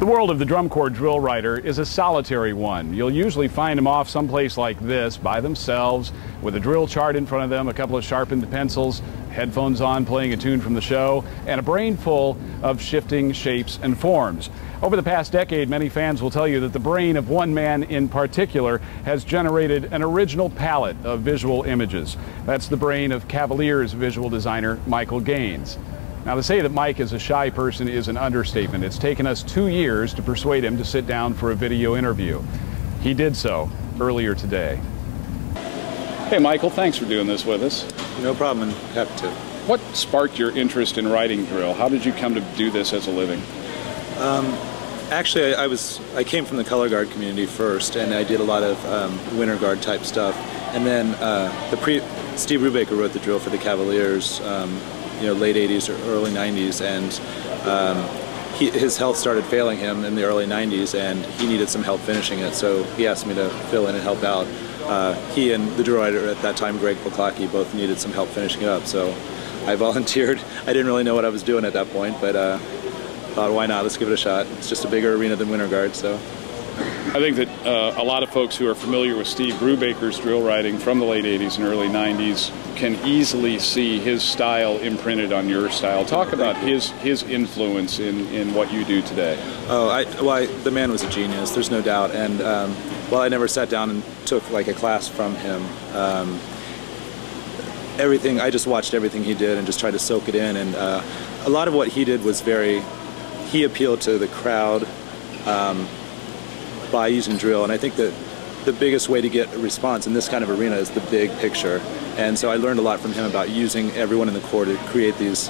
The world of the drum corps drill writer is a solitary one. You'll usually find them off someplace like this by themselves with a drill chart in front of them, a couple of sharpened pencils, headphones on playing a tune from the show, and a brain full of shifting shapes and forms. Over the past decade, many fans will tell you that the brain of one man in particular has generated an original palette of visual images. That's the brain of Cavaliers visual designer Michael Gaines. Now, to say that Mike is a shy person is an understatement. It's taken us 2 years to persuade him to sit down for a video interview. He did so earlier today. Hey, Michael, thanks for doing this with us. No problem, and happy to. What sparked your interest in writing drill? How did you come to do this as a living? Actually, I came from the color guard community first, and I did a lot of winter guard type stuff. And then Steve Brubaker wrote the drill for the Cavaliers. Late 80s or early 90s, and his health started failing him in the early 90s, and he needed some help finishing it, so he asked me to fill in and help out. He and the drill writer at that time, Greg Poklocki, both needed some help finishing it up, so I volunteered. I didn't really know what I was doing at that point, but thought, why not? Let's give it a shot. It's just a bigger arena than winter guard, so. I think that a lot of folks who are familiar with Steve Brubaker's drill writing from the late 80s and early 90s can easily see his style imprinted on your style. Talk about his influence in what you do today. The man was a genius, there's no doubt. And while I never sat down and took like a class from him, I just watched everything he did and just tried to soak it in. And a lot of what he did was he appealed to the crowd by using drill, and I think that the biggest way to get a response in this kind of arena is the big picture. And so I learned a lot from him about using everyone in the corps to create these,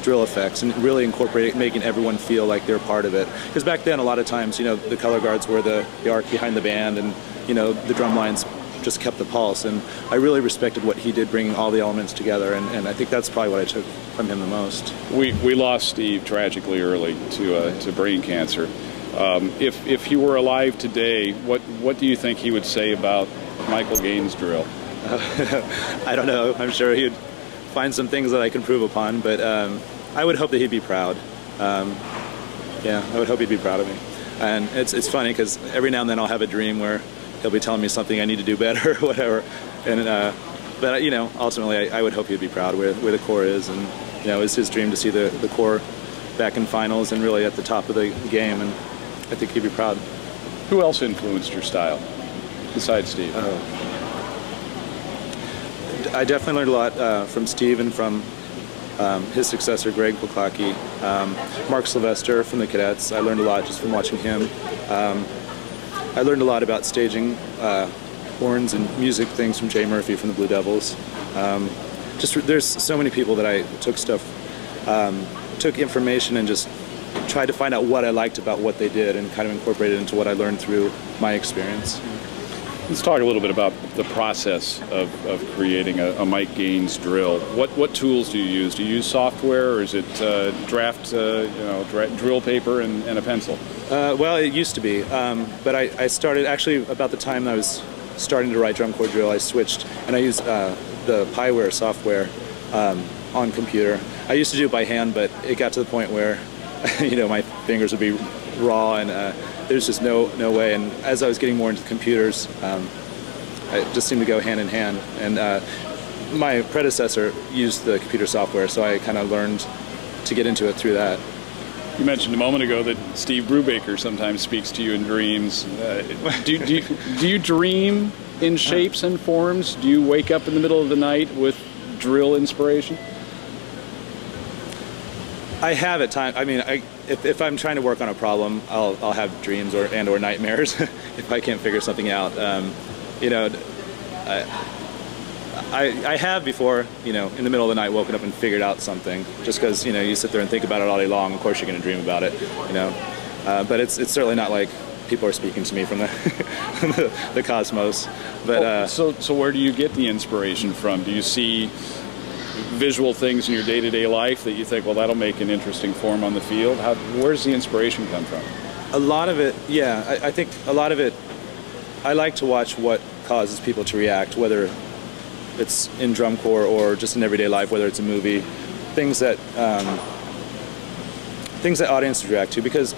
drill effects, and really incorporating, making everyone feel like they're part of it. Because back then, a lot of times, the color guards were the arc behind the band, and the drum lines just kept the pulse. And I really respected what he did, bringing all the elements together, and I think that's probably what I took from him the most. We lost Steve tragically early to brain cancer. If he were alive today, what do you think he would say about Michael Gaines' drill? I don't know. I'm sure he'd find some things that I can prove upon, but I would hope that he'd be proud. I would hope he'd be proud of me. And it's funny because every now and then I'll have a dream where he'll be telling me something I need to do better or whatever. And but ultimately I would hope he'd be proud where the corps is, and it's his dream to see the corps back in finals and really at the top of the game, and I think he'd be proud. Who else influenced your style besides Steve? I definitely learned a lot from Steve and from his successor, Greg Poklocki. Mark Sylvester from the Cadets. I learned a lot just from watching him. I learned a lot about staging horns and music things from Jay Murphy from the Blue Devils. There's so many people that I took information and just tried to find out what I liked about what they did and kind of incorporate it into what I learned through my experience. Let's talk a little bit about the process of creating a Mike Gaines drill. What tools do you use? Do you use software, or is it drill paper and a pencil? Well, it used to be, but I started actually about the time I was starting to write drum corps drill. I switched and I used the Piware software on computer. I used to do it by hand, but it got to the point where my fingers would be raw, and there's just no way. And as I was getting more into computers, it just seemed to go hand in hand. And my predecessor used the computer software, so I kind of learned to get into it through that. You mentioned a moment ago that Steve Brubaker sometimes speaks to you in dreams. Do you dream in shapes and forms? Do you wake up in the middle of the night with drill inspiration? I have at times. I mean, if I'm trying to work on a problem, I'll have dreams or nightmares if I can't figure something out. I have before, in the middle of the night, woken up and figured out something. Just because you sit there and think about it all day long. Of course, you're going to dream about it. But it's certainly not like people are speaking to me from the cosmos. But so where do you get the inspiration from? Do you see visual things in your day-to-day life that you think, well, that'll make an interesting form on the field? Where's the inspiration come from? A lot of it, yeah. I think a lot of it, I like to watch what causes people to react, whether it's in drum corps or just in everyday life, whether it's a movie. Things that things that audiences react to, because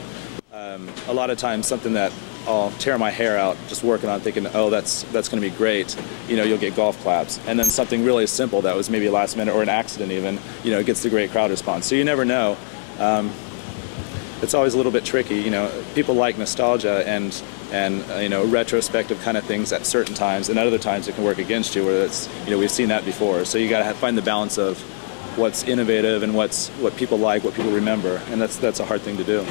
a lot of times something that I'll tear my hair out just working on, thinking, oh, that's going to be great, you know, you'll get golf claps. And then something really simple that was maybe last minute or an accident even, you know, it gets the great crowd response. So you never know. It's always a little bit tricky, you know. People like nostalgia and you know, retrospective kind of things at certain times, and at other times it can work against you, where it's, you know, we've seen that before. So you got to find the balance of what's innovative and what people like, what people remember, and that's a hard thing to do.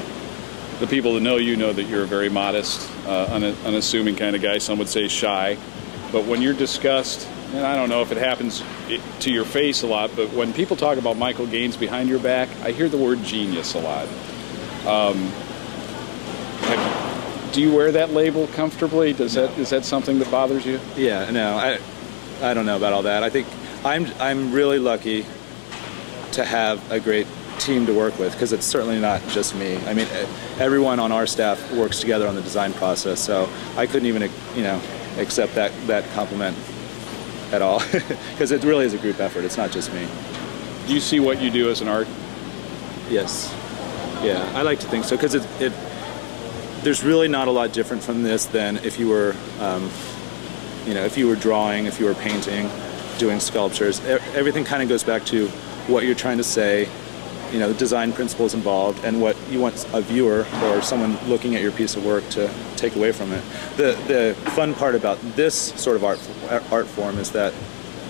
The people that know you know that you're a very modest, unassuming kind of guy. Some would say shy. But when you're discussed, and I don't know if it happens to your face a lot, but when people talk about Michael Gaines behind your back, I hear the word genius a lot. Do you wear that label comfortably? Is that something that bothers you? Yeah, no, I don't know about all that. I think I'm really lucky to have a great team to work with, because it's certainly not just me. I mean, everyone on our staff works together on the design process, so I couldn't even, you know, accept that compliment at all, because it really is a group effort. It's not just me. Do you see what you do as an art? Yes. Yeah, I like to think so, because there's really not a lot different from this than if you were, you know, if you were drawing, if you were painting, doing sculptures. Everything kind of goes back to what you're trying to say, you know, the design principles involved, and what you want a viewer or someone looking at your piece of work to take away from it. The fun part about this sort of art form is that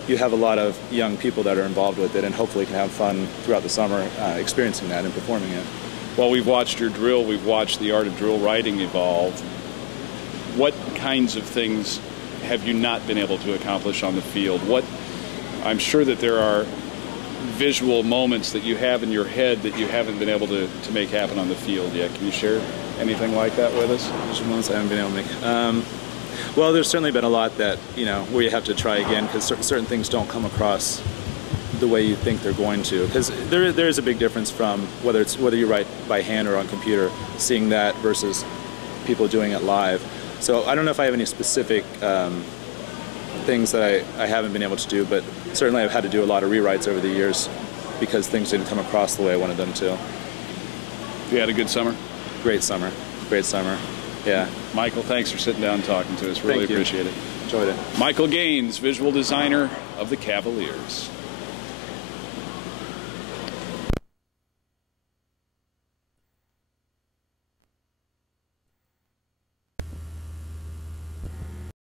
you have a lot of young people that are involved with it, and hopefully can have fun throughout the summer experiencing that and performing it. Well, we've watched your drill, we've watched the art of drill writing evolve. What kinds of things have you not been able to accomplish on the field? I'm sure that there are visual moments that you have in your head that you haven't been able to make happen on the field yet. Can you share anything like that with us? Visual moments I haven't been able to make. Well, there's certainly been a lot that, you know, where you have to try again, because certain things don't come across the way you think they're going to, because there is a big difference from whether you write by hand or on computer, seeing that versus people doing it live. So I don't know if I have any specific things that I haven't been able to do, but certainly I've had to do a lot of rewrites over the years because things didn't come across the way I wanted them to. You had a good summer? Great summer. Great summer. Yeah. Michael, thanks for sitting down and talking to us. Really appreciate it. Enjoyed it. Michael Gaines, visual designer of the Cavaliers.